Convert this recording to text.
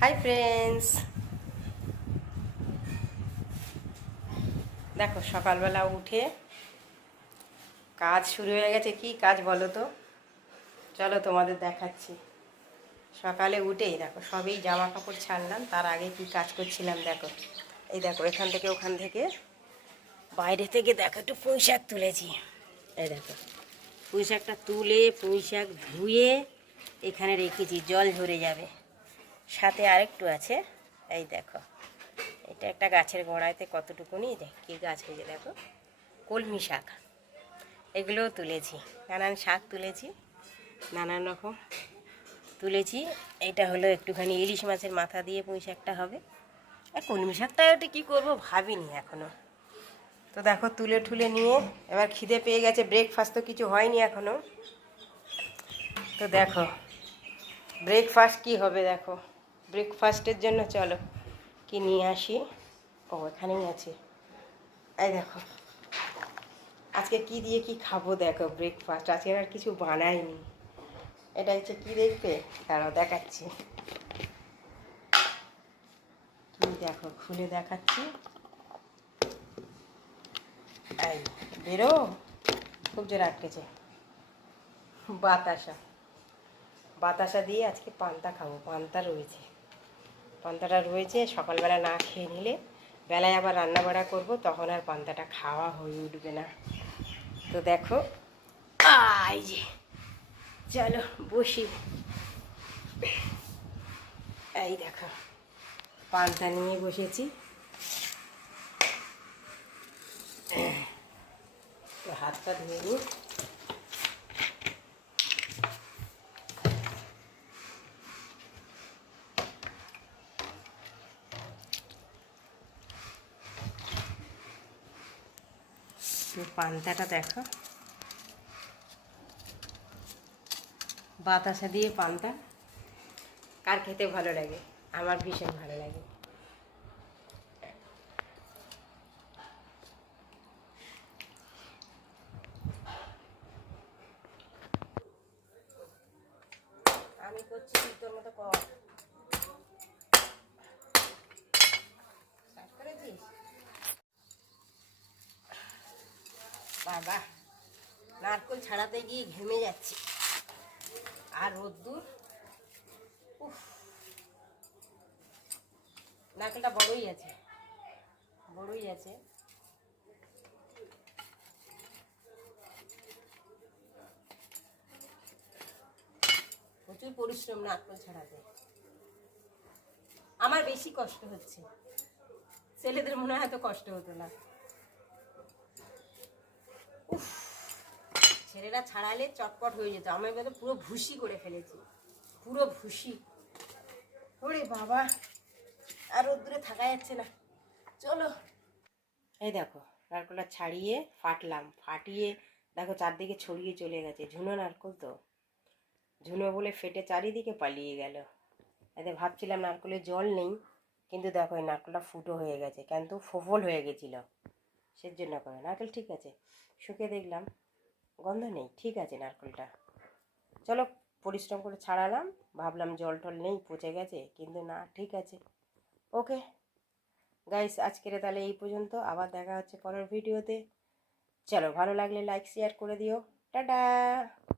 Hi friends, দেখো সকালবেলা উঠে কাজ শুরু হয়ে গেছে। কি কাজ বলো তো? চলো তোমাদের দেখাচ্ছি। সকালে উঠেই দেখো সবই জামা কাপড় ছাড়লাম, তার আগে কি কাজ করছিলাম দেখো। এই দেখো এখান থেকে ওখান থেকে বাইরে থেকে দেখো একটু পুঁই শাক তুলেছি। এই দেখো পুঁই শাকটা তুলে পুঁই শাক ধুয়ে এখানে রেখেছি, জল ঝরে যাবে। সাথে আরেকটু আছে, এই দেখো এটা একটা গাছের গোড়াতে কতটুকুনি কি গাছ হয়েছে দেখো, কলমি শাক। এগুলোও তুলেছি, নানান শাক তুলেছি, নানান রকম তুলেছি। এটা হলো একটুখানি ইলিশ মাছের মাথা দিয়ে পুঁই শাকটা হবে। আর কলমি শাকটা ওটা কী করবো ভাবিনি এখনও। তো দেখো তুলে ঠুলে নিয়ে এবার খিদে পেয়ে গেছে, ব্রেকফাস্ট তো কিছু হয়নি এখনও। তো দেখো ব্রেকফাস্ট কি হবে দেখো। ব্রেকফাস্টের জন্য চলো কি নিয়ে আসি। ও এখানেই আছে, এই দেখো আজকে কি দিয়ে কি খাবো দেখো। ব্রেকফাস্ট আজকে আর কিছু বানাইনি। এটা হচ্ছে কি দেখবে, দাঁড়াও দেখাচ্ছি। কি দেখো খুলে দেখাচ্ছি। এই বেরো, খুব জোর আটকেছে। বাতাসা, বাতাসা দিয়ে আজকে পান্তা খাবো। পান্তা রয়েছে, পান্তাটা রয়েছে। সকালবেলা না খেয়ে নিলে বেলায় আবার রান্না বাড়া করবো, তখন আর পান্তাটা খাওয়া হয়ে উঠবে না। তো দেখো এই যে, চলো বসি। এই দেখো পান্তা নিয়ে বসেছি। তো হাতটা ধুয়ে নিই। পান্তাটা দেখো, বাতাসা দিয়ে পান্তা। কার খেতে ভালো লাগে? আমার ভীষণ ভালো লাগে। আমি করছি তোর মতো কর। স্টার্ট করেছিস? বাবা নারকেল ছাড়াতে গিয়ে ঘেমে যাচ্ছি, আর রোদ্দুর। উফ, নারকেলটা বড়ই আছে, বড়ই আছে। প্রচুর পরিশ্রম নারকেল ছাড়াতে। আমার বেশি কষ্ট হচ্ছে, ছেলেদের মনে হয় এত কষ্ট হতো না। উফ, ছেলেরা ছাড়ালে চটপট হয়ে যেত, আমি এবার পুরো ভুসি করে ফেলেছি, পুরো ভুসি। ওরে বাবা, আর রোদ্দুরে থাকা যাচ্ছে না। চলো এই দেখো নারকেলটা ছাড়িয়ে ফাটলাম, ফাটিয়ে দেখো চারদিকে ছড়িয়ে চলে গেছে। ঝুনো নারকেল তো, ঝুনো বলে ফেটে চারিদিকে পালিয়ে গেল। এতে ভাবছিলাম নারকেলের জল নেই, কিন্তু দেখো এই নারকেলটা ফুটো হয়ে গেছে, কিন্তু ফোফল হয়ে গেছিলো। সেজন্য করে নারকেল ঠিক আছে, শুকে দেখলাম গন্ধ নেই, ঠিক আছে নারকেলটা। চলো পরিশ্রম করে ছাড়ালাম, ভাবলাম জল টল নেই পচে গেছে, কিন্তু না, ঠিক আছে। ওকে গাইস, আজকের তাহলে এই পর্যন্ত, আবার দেখা হচ্ছে পরের ভিডিওতে। চলো ভালো লাগলে লাইক শেয়ার করে দিও। টাটা।